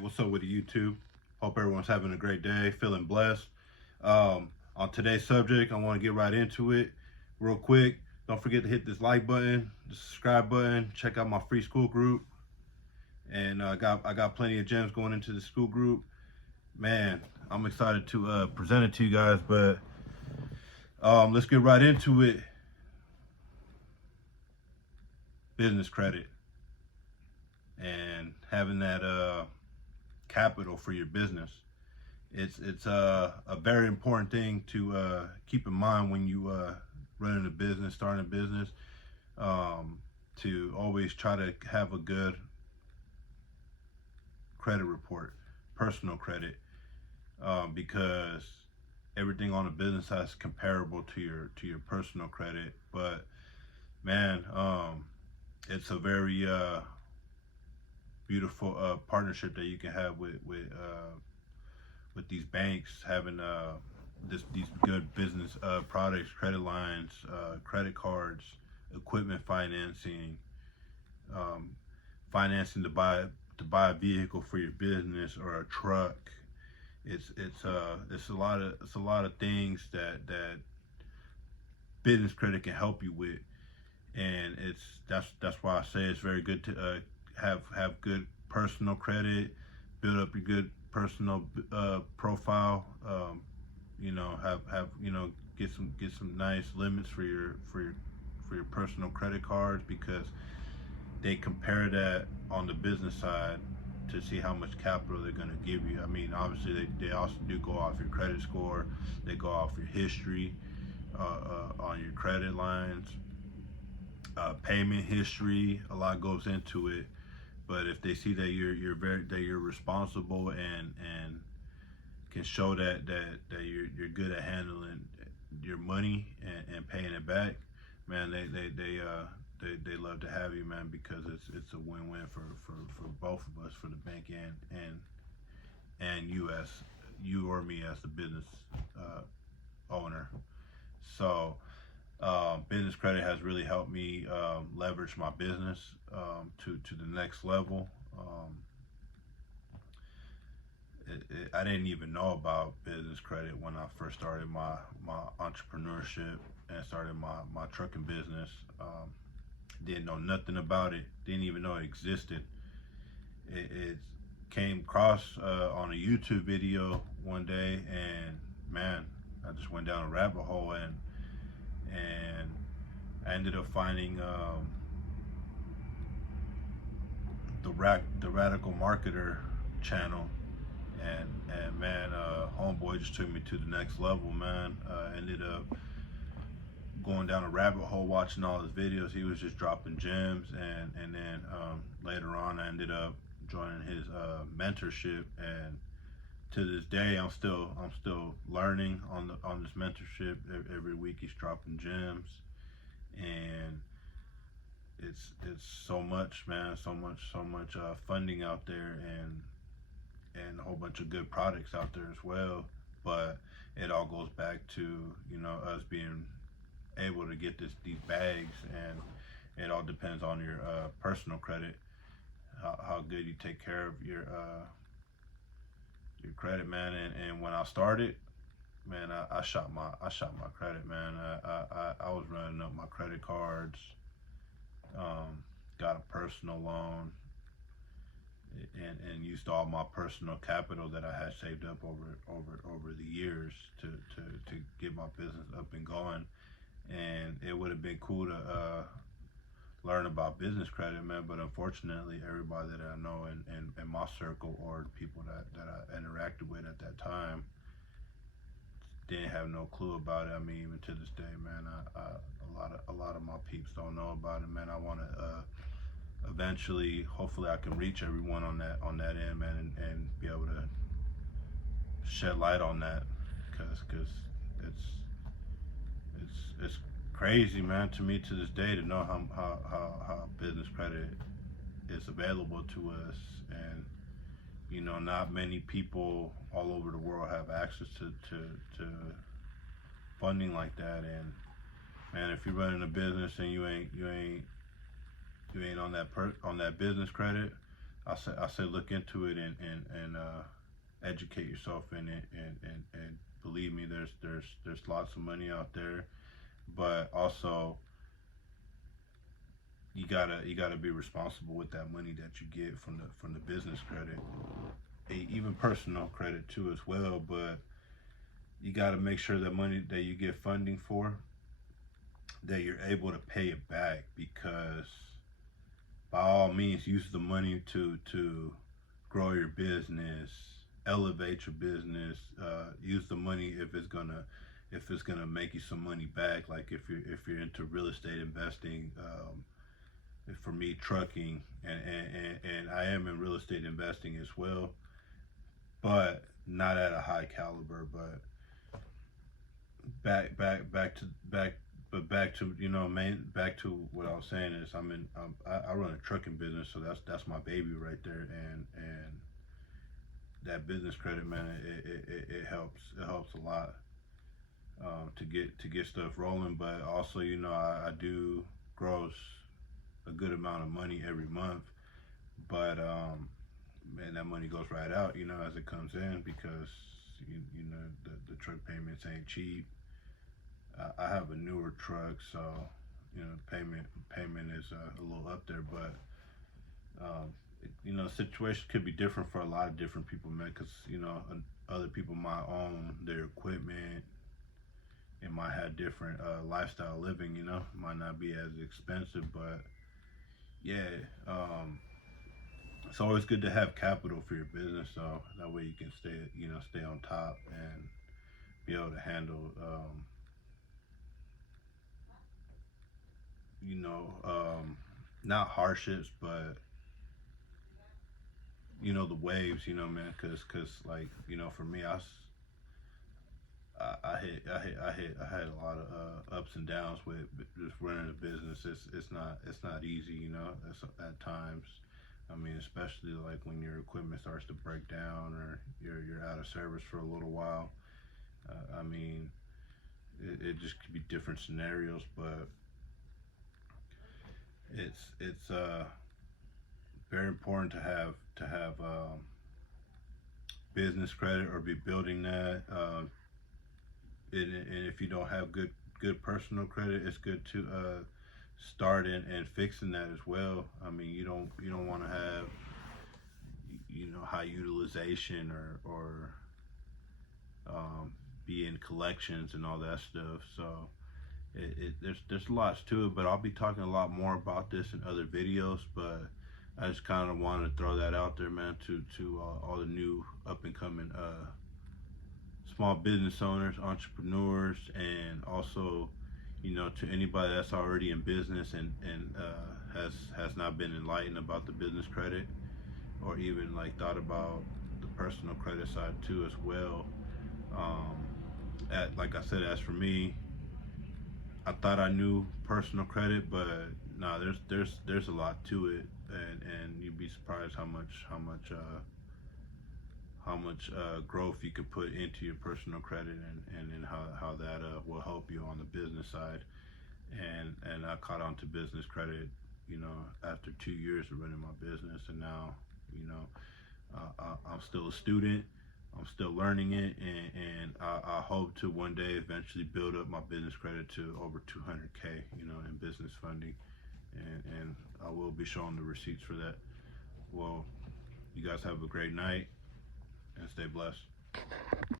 What's up with the YouTube? Hope everyone's having a great day, feeling blessed. On today's subject, I want to get right into it real quick. Don't forget to hit this like button, the subscribe button, check out my free school group. And I got plenty of gems going into the school group. Man, I'm excited to present it to you guys, but let's get right into it. Business credit and having that capital for your business. It's a very important thing to keep in mind when you running a business, starting a business. To always try to have a good credit report, personal credit, because everything on a business side is comparable to your personal credit. But man, it's a very beautiful partnership that you can have with these banks, having these good business products, credit lines, credit cards, equipment financing, financing to buy a vehicle for your business or a truck. It's a lot of things that business credit can help you with, and that's why I say it's very good to have good personal credit, build up your good personal profile. Have get some nice limits for your personal credit cards, because they compare that on the business side to see how much capital they're going to give you. I mean, obviously they also do go off your credit score, they go off your history on your credit lines, payment history. A lot goes into it. But if they see that you're responsible and can show that you're good at handling your money and paying it back, man, they love to have you, man, because it's a win-win for both of us, for the bank and you or me as the business owner. So business credit has really helped me leverage my business to the next level. I didn't even know about business credit when I first started my entrepreneurship and started my trucking business. Didn't know nothing about it. Didn't even know it existed. It came across on a YouTube video one day, and man, I just went down a rabbit hole, and I ended up finding the Radical Marketer channel, and man, homeboy just took me to the next level, man. Ended up going down a rabbit hole, watching all his videos. He was just dropping gems, and then later on I ended up joining his mentorship, and to this day I'm still learning on this mentorship. Every week he's dropping gems, and it's so much, man, so much funding out there, and a whole bunch of good products out there as well. But it all goes back to us being able to get these bags, and it all depends on your personal credit, how good you take care of your credit, man. And when I started, man, I shot my credit, man. I was running up my credit cards, got a personal loan, and used all my personal capital that I had saved up over the years to get my business up and going. And it would have been cool to learn about business credit, man, but unfortunately everybody that I know in my circle, or people that I interacted with at that time, didn't have no clue about it. I mean, even to this day, man, a lot of my peeps don't know about it, man. I want to eventually, hopefully, I can reach everyone on that end, man, and be able to shed light on that, because it's crazy, man, to me to this day, to know how business credit is available to us. And not many people all over the world have access to funding like that. And man, if you're running a business and you ain't on that business credit, I say look into it and educate yourself in it, and believe me, there's lots of money out there, but also you gotta be responsible with that money that you get from the business credit, even personal credit too as well. But you got to make sure that money that you get funding for, that you're able to pay it back, because by all means use the money to grow your business, elevate your business. Use the money if it's gonna make you some money back. Like if you're into real estate investing, for me trucking, and I am in real estate investing as well, but not at a high caliber. But back to back to what I was saying is I run a trucking business, so that's my baby right there, and that business credit, man, it helps a lot, to get stuff rolling. But also, I do gross a good amount of money every month, but man, that money goes right out, as it comes in, because the truck payments ain't cheap. I have a newer truck, so payment is a little up there, but situation could be different for a lot of different people, man. Because other people might own their equipment. It might have different lifestyle living. Might not be as expensive, but yeah, it's always good to have capital for your business, so that way you can stay on top and be able to handle not hardships, but the waves, man. Cause like for me, I had a lot of ups and downs with just running a business. It's not easy, at times. I mean, especially like when your equipment starts to break down, or you're out of service for a little while. I mean, it just could be different scenarios, but it's very important to have business credit, or be building that. And if you don't have good personal credit, it's good to start and fixing that as well. I mean, you don't want to have high utilization, or be in collections and all that stuff. So there's lots to it, but I'll be talking a lot more about this in other videos. But I just kind of wanted to throw that out there, man, to all the new up and coming small business owners, entrepreneurs, and also to anybody that's already in business and has not been enlightened about the business credit, or even like thought about the personal credit side too as well. Um, like I said, as for me, I thought I knew personal credit, but no, there's a lot to it, and you'd be surprised how much growth you can put into your personal credit, and how that will help you on the business side. And I caught on to business credit, after 2 years of running my business, and now, I'm still a student. I'm still learning it, and I hope to one day eventually build up my business credit to over 200K, in business funding, and I will be showing the receipts for that. Well, you guys have a great night, and stay blessed.